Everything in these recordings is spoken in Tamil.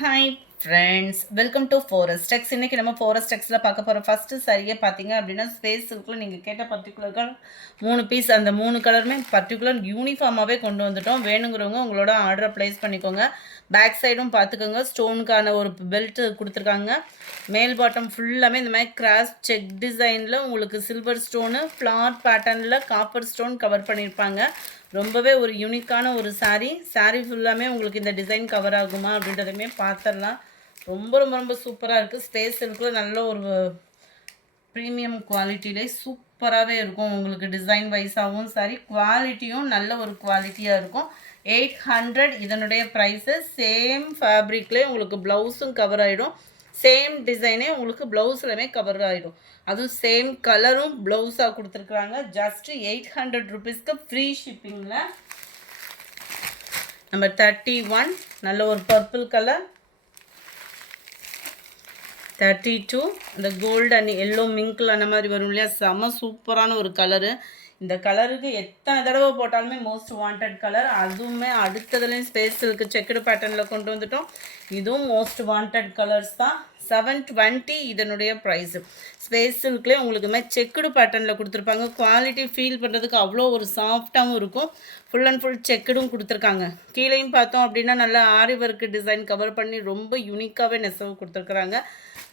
Hi friends, welcome to forest tex. இன்றைக்கி நம்ம ஃபாரஸ்ட் டெக்ஸில் பார்க்க போகிற ஃபஸ்ட்டு சரியே பார்த்தீங்க அப்படின்னா ஸ்பேஸ் சில்கில் நீங்கள் கேட்ட பர்டிகுலர் கலர் 3 பீஸ், அந்த 3 கலருமே பர்டிகுலர் யூனிஃபார்மாகவே கொண்டு வந்துட்டோம். வேணுங்கிறவங்க உங்களோட ஆர்டரை ப்ளேஸ் பண்ணிக்கோங்க. பேக் சைடும் பார்த்துக்கோங்க, ஸ்டோனுக்கான ஒரு பெல்ட் கொடுத்துருக்காங்க. மேல் பாட்டம் ஃபுல்லாமே இந்த மாதிரி கிராஸ் செக் டிசைனில் உங்களுக்கு சில்வர் ஸ்டோனு ஃப்ளார் பேட்டர்னில் காப்பர் ஸ்டோன் கவர் பண்ணியிருப்பாங்க. ரொம்பவே ஒரு யூனிக்கான ஒரு சாரீ ஃபுல்லாமே உங்களுக்கு இந்த டிசைன் கவர் ஆகுமா அப்படின்றதையுமே பார்த்துடலாம். ரொம்ப ரொம்ப ரொம்ப சூப்பராக இருக்குது. ஸ்பேஸ் சில்கில் நல்ல ஒரு ப்ரீமியம் குவாலிட்டியிலே சூப்பராகவே இருக்கும். உங்களுக்கு டிசைன் வைஸாகவும் சரி, குவாலிட்டியும் நல்ல ஒரு குவாலிட்டியாக இருக்கும். 800 இதனுடைய ப்ரைஸு. சேம் ஃபேப்ரிக்லேயே உங்களுக்கு ப்ளவுஸும் கவர் ஆகிடும். சேம் டிசைனே உங்களுக்கு ப்ளவுஸ்லையுமே கவர் ஆகிடும். அதுவும் சேம் கலரும் ப்ளவுஸாக கொடுத்துருக்குறாங்க. ஜஸ்ட்டு 800 ருபீஸ்க்கு ஃப்ரீ ஷிப்பிங்கில். நம்பர் 31 நல்ல ஒரு பர்பிள் கலர். 32 இந்த கோல்டு அண்ட் எல்லோ மிங்கில் அந்த மாதிரி வரும் இல்லையா, செம்ம சூப்பரான ஒரு கலரு. இந்த கலருக்கு எத்தனை தடவை போட்டாலுமே மோஸ்ட் வாண்டட் கலர். அதுவுமே அடுத்ததுலேயும் ஸ்பேஸ் சில்க் செக்குடு பேட்டர்னில் கொண்டு வந்துட்டோம். இதுவும் மோஸ்ட் வாண்டட் கலர்ஸ் தான். 720 இதனுடைய ப்ரைஸு. ஸ்பேஸ் சில்க்லேயே உங்களுக்குமே செக்குடு பேட்டர்னில் கொடுத்துருப்பாங்க. குவாலிட்டி ஃபீல் பண்ணுறதுக்கு அவ்வளோ ஒரு சாஃப்டாகவும் இருக்கும். ஃபுல் அண்ட் ஃபுல் செக்குடும் கொடுத்துருக்காங்க. கீழேயும் பார்த்தோம் அப்படின்னா நல்லா ஆரி ஒர்க் டிசைன் கவர் பண்ணி ரொம்ப யூனிக்காகவே நெசவு கொடுத்துருக்குறாங்க.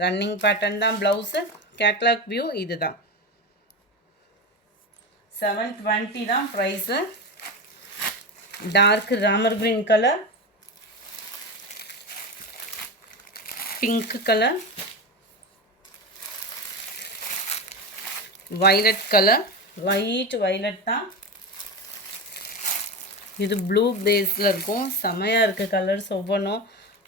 ரன்னிங் பேட்டர்ன் தான் ப்ளவுஸு. கேட்லாக் வியூ இது தான். 720 தான் price. Dark Ramar green colour, pink colour, violet colour, violet தான். இது ப்ளூ பேஸில் இருக்கும். செமையாக இருக்குது கலர்ஸ் ஒவ்வொன்றும்.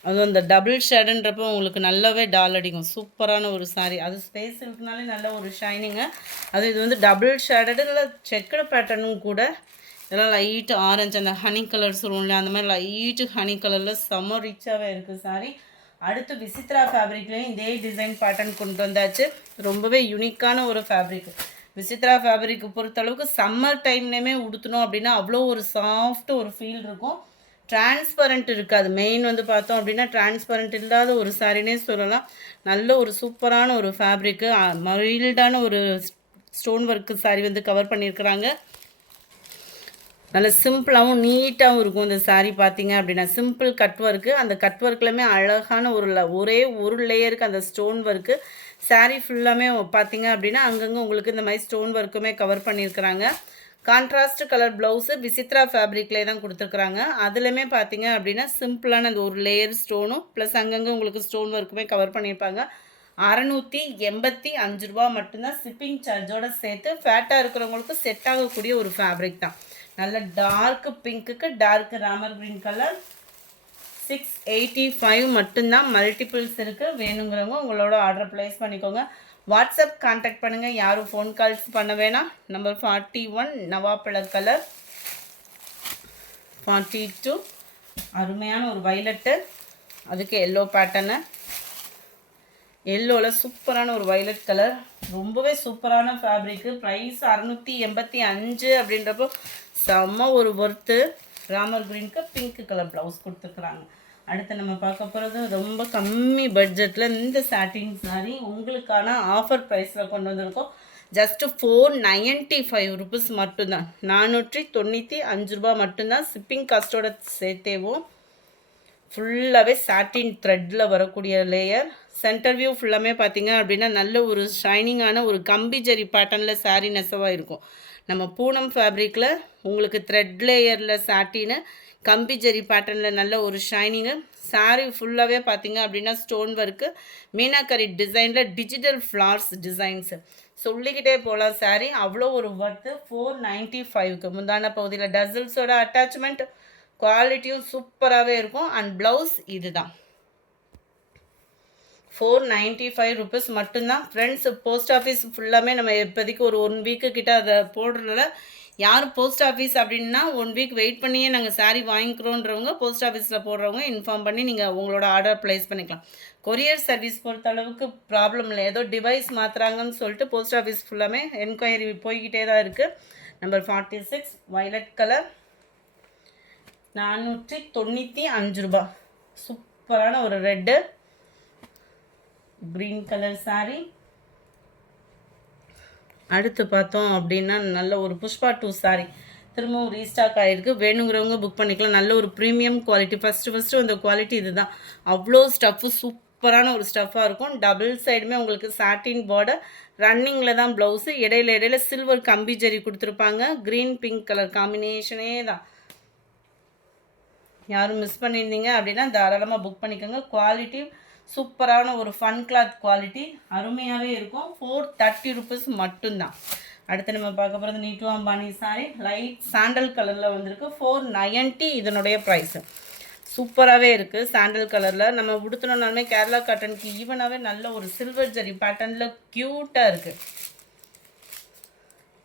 அதுவும் அந்த டபுள் ஷேடுன்றப்போ உங்களுக்கு நல்லாவே டால் அடிக்கும். சூப்பரான ஒரு சாரீ. அது ஸ்பேஸ் இருக்குனாலே நல்ல ஒரு ஷைனிங்கு. அது இது வந்து டபுள் ஷேடடு இல்லை செக்குடு பேட்டர்னும் கூட. இதெல்லாம் லைட்டு ஆரஞ்சு, அந்த ஹனி கலர்ஸ் வரும்ல, அந்த மாதிரி லைட்டு ஹனி கலரில் செம்ம ரிச்சாகவே இருக்குது சாரீ. அடுத்து விசித்ரா ஃபேப்ரிக்லேயும் இதே டிசைன் பேட்டர்ன் கொண்டு வந்தாச்சு. ரொம்பவே யூனிக்கான ஒரு ஃபேப்ரிக். விசித்ரா ஃபேப்ரிக்கு பொறுத்தளவுக்கு சம்மர் டைம்லேயுமே உடுத்தணும் அப்படின்னா அவ்வளோ ஒரு சாஃப்ட் ஒரு ஃபீல் இருக்கும். டிரான்ஸ்பரண்ட் இருக்காது. மெயின் வந்து பார்த்தோம் அப்படின்னா டிரான்ஸ்பரண்ட் இல்லாத ஒரு சாரினே சொல்லலாம். நல்ல ஒரு சூப்பரான ஒரு ஃபேப்ரிக்கு. மைல்டான ஒரு ஸ்டோன் ஒர்க்கு சாரி வந்து கவர் பண்ணியிருக்கிறாங்க. நல்ல சிம்பிளாகவும் நீட்டாகவும் இருக்கும் இந்த சாரீ. பார்த்தீங்க அப்படின்னா சிம்பிள் கட் ஒர்க்கு. அந்த கட் ஒர்க்லையுமே அழகான ஒரே ஒரு லேயருக்கு அந்த ஸ்டோன் ஒர்க்கு. சாரீ ஃபுல்லாமே பார்த்தீங்க அப்படின்னா அங்கங்கே உங்களுக்கு இந்த மாதிரி ஸ்டோன் ஒர்க்குமே கவர் பண்ணியிருக்கிறாங்க. கான்ட்ராஸ்ட் கலர் ப்ளவுஸு விசித்ரா ஃபேப்ரிக்லேயே தான் கொடுத்துருக்குறாங்க. அதுலேயுமே பார்த்தீங்க அப்படின்னா சிம்பிளான அந்த ஒரு லேயர் ஸ்டோனும் ப்ளஸ் அங்கங்கே உங்களுக்கு ஸ்டோன் ஒர்க்குமே கவர் பண்ணியிருப்பாங்க. 685 ரூபா மட்டும்தான் ஷிப்பிங் சார்ஜோடு சேர்த்து. ஃபேட்டாக இருக்கிறவங்களுக்கு செட் ஆகக்கூடிய ஒரு ஃபேப்ரிக் தான். நல்ல டார்க் பிங்க்குக்கு டார்க் ராமர் க்ரீன் கலர். 685 மட்டும்தான். மல்டிபிள்ஸ் இருக்குது. வேணுங்கிறவங்க உங்களோட ஆர்டர் ப்ளேஸ் பண்ணிக்கோங்க. வாட்ஸ்அப் கான்டாக்ட் பண்ணுங்கள். யாரும் ஃபோன் கால்ஸ் பண்ண வேணாம். Number 41 நவாப்பழ colour. 42 அருமையான ஒரு வைலட்டு, அதுக்கு எல்லோ பேட்டர்னு. எல்லோவில் சூப்பரான ஒரு வைலட் கலர். ரொம்பவே சூப்பரான ஃபேப்ரிக்கு. ப்ரைஸ் 685 அப்படின்றப்போ செம்ம ஒரு ஒர்த்து. ராமர் க்ரீனுக்கு பிங்க் கலர் ப்ளவுஸ் கொடுத்துருக்குறாங்க. அடுத்து நம்ம பார்க்க போகிறது ரொம்ப கம்மி பட்ஜெட்டில் இந்த சாட்டின் சாரீ உங்களுக்கான ஆஃபர் ப்ரைஸில் கொண்டு வந்திருக்கோம். ஜஸ்ட்டு 495 ருபீஸ் மட்டும்தான். 495 ரூபா மட்டும்தான். ஷிப்பிங் காஸ்ட்டோட சேர்த்தேவும். ஃபுல்லாகவே சாட்டின் த்ரெட்டில் வரக்கூடிய லேயர். சென்டர் வியூ ஃபுல்லாமே பார்த்தீங்க அப்படின்னா நல்ல ஒரு ஷைனிங்கான ஒரு கம்பி ஜரி பேட்டர்னில் சாரீ நெசவாக இருக்கும். நம்ம பூனம் ஃபேப்ரிக்கில் உங்களுக்கு த்ரெட் லேயரில் சாட்டின்னு கம்பி ஜரி பேட்டர்னில் நல்ல ஒரு ஷைனிங்கு. சாரீ ஃபுல்லாகவே பார்த்தீங்க அப்படின்னா ஸ்டோன் ஒர்க்கு, மீனாக்கரி டிசைனில் டிஜிட்டல் ஃப்ளார்ஸ் டிசைன்ஸு சொல்லிக்கிட்டே போகலாம். சாரீ அவ்வளோ ஒரு ஒர்த்து. 495க்கு முந்தான பகுதியில் டசல்ஸோட அட்டாச்மெண்ட். குவாலிட்டியும் சூப்பராகவே இருக்கும். அண்ட் ப்ளவுஸ் இது தான். 495 ருபீஸ் மட்டும்தான். ஃப்ரெண்ட்ஸ், போஸ்ட் ஆஃபீஸ் ஃபுல்லாமே நம்ம இப்போதைக்கு ஒரு 1 வீக்கு கிட்ட அதை போடுறதுல யார் போஸ்ட் ஆஃபீஸ் அப்படின்னா 1 வீக் வெயிட் பண்ணியே நாங்கள் சாரீ வாங்கிக்கிறோன்றவங்க போஸ்ட் ஆஃபீஸில் போடுறவங்க இன்ஃபார்ம் பண்ணி நீங்கள் உங்களோட ஆர்டர் ப்ளேஸ் பண்ணிக்கலாம். கொரியர் சர்வீஸ் பொறுத்த அளவுக்கு ப்ராப்ளம் இல்லை. ஏதோ டிவைஸ் மாற்றுறாங்கன்னு சொல்லிட்டு போஸ்ட் ஆஃபீஸ் ஃபுல்லாமே என்கொயரி போய்கிட்டே தான் இருக்குது. Number 46 violet colour. 495 ரூபா. சூப்பரான ஒரு ரெட்டு க்ரீன் கலர் saree. அடுத்து பார்த்தோம் அப்படின்னா நல்ல ஒரு புஷ்பா 2 saree திரும்பவும் ரீஸ்டாக் ஆகிருக்கு. வேணுங்கிறவங்க புக் பண்ணிக்கலாம். நல்ல ஒரு ப்ரீமியம் குவாலிட்டி. ஃபஸ்ட்டு அந்த குவாலிட்டி இதுதான். அவ்வளோ ஸ்டஃப்பு சூப்பரான ஒரு ஸ்டஃப்பாக இருக்கும். டபுள் சைடுமே உங்களுக்கு சாட்டின் பார்டர், ரன்னிங்கில் தான் ப்ளவுஸு. இடையில சில்வர் கம்பி ஜரி கொடுத்துருப்பாங்க. க்ரீன் பிங்க் கலர் காம்பினேஷனே தான். யாரும் மிஸ் பண்ணியிருந்தீங்க அப்படின்னா தாராளமாக புக் பண்ணிக்கோங்க. குவாலிட்டி சூப்பரான ஒரு ஃபன் கிளாத் குவாலிட்டி, அருமையாகவே இருக்கும். 430 rupees மட்டும்தான். அடுத்து நம்ம பார்க்க போகிறது நீட்டு அம்பானி சாரி, லைட் சாண்டல் கலரில் வந்திருக்கு. 490 இதனுடைய ப்ரைஸு. சூப்பராகவே இருக்குது. சாண்டல் கலரில் நம்ம உடுத்தினோம்னாலுமே கேரளா காட்டனுக்கு ஈவனாகவே நல்ல ஒரு சில்வர் ஜரி பேட்டர்னில் க்யூட்டாக இருக்குது.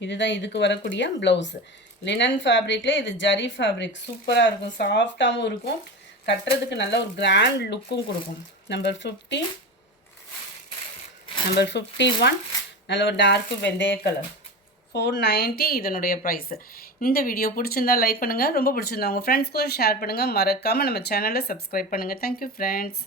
இதுதான் இதுக்கு வரக்கூடிய ப்ளவுஸு. லினன் ஃபேப்ரிக்லேயே இது ஜரி ஃபேப்ரிக். சூப்பராக இருக்கும். சாஃப்டாகவும் இருக்கும். கட்டுறதுக்கு நல்ல ஒரு கிராண்ட் லுக்கும் கொடுக்கும். நம்பர் 50, நம்பர் 51 நல்ல ஒரு டார்க்கு வெந்தய கலர். 490 இதனுடைய ப்ரைஸு. இந்த வீடியோ பிடிச்சிருந்தா லைக் பண்ணுங்கள். ரொம்ப பிடிச்சிருந்தா உங்கள் ஃப்ரெண்ட்ஸ்க்கும் ஷேர் பண்ணுங்கள். மறக்காமல் நம்ம சேனலை சப்ஸ்கிரைப் பண்ணுங்கள். Thank you friends.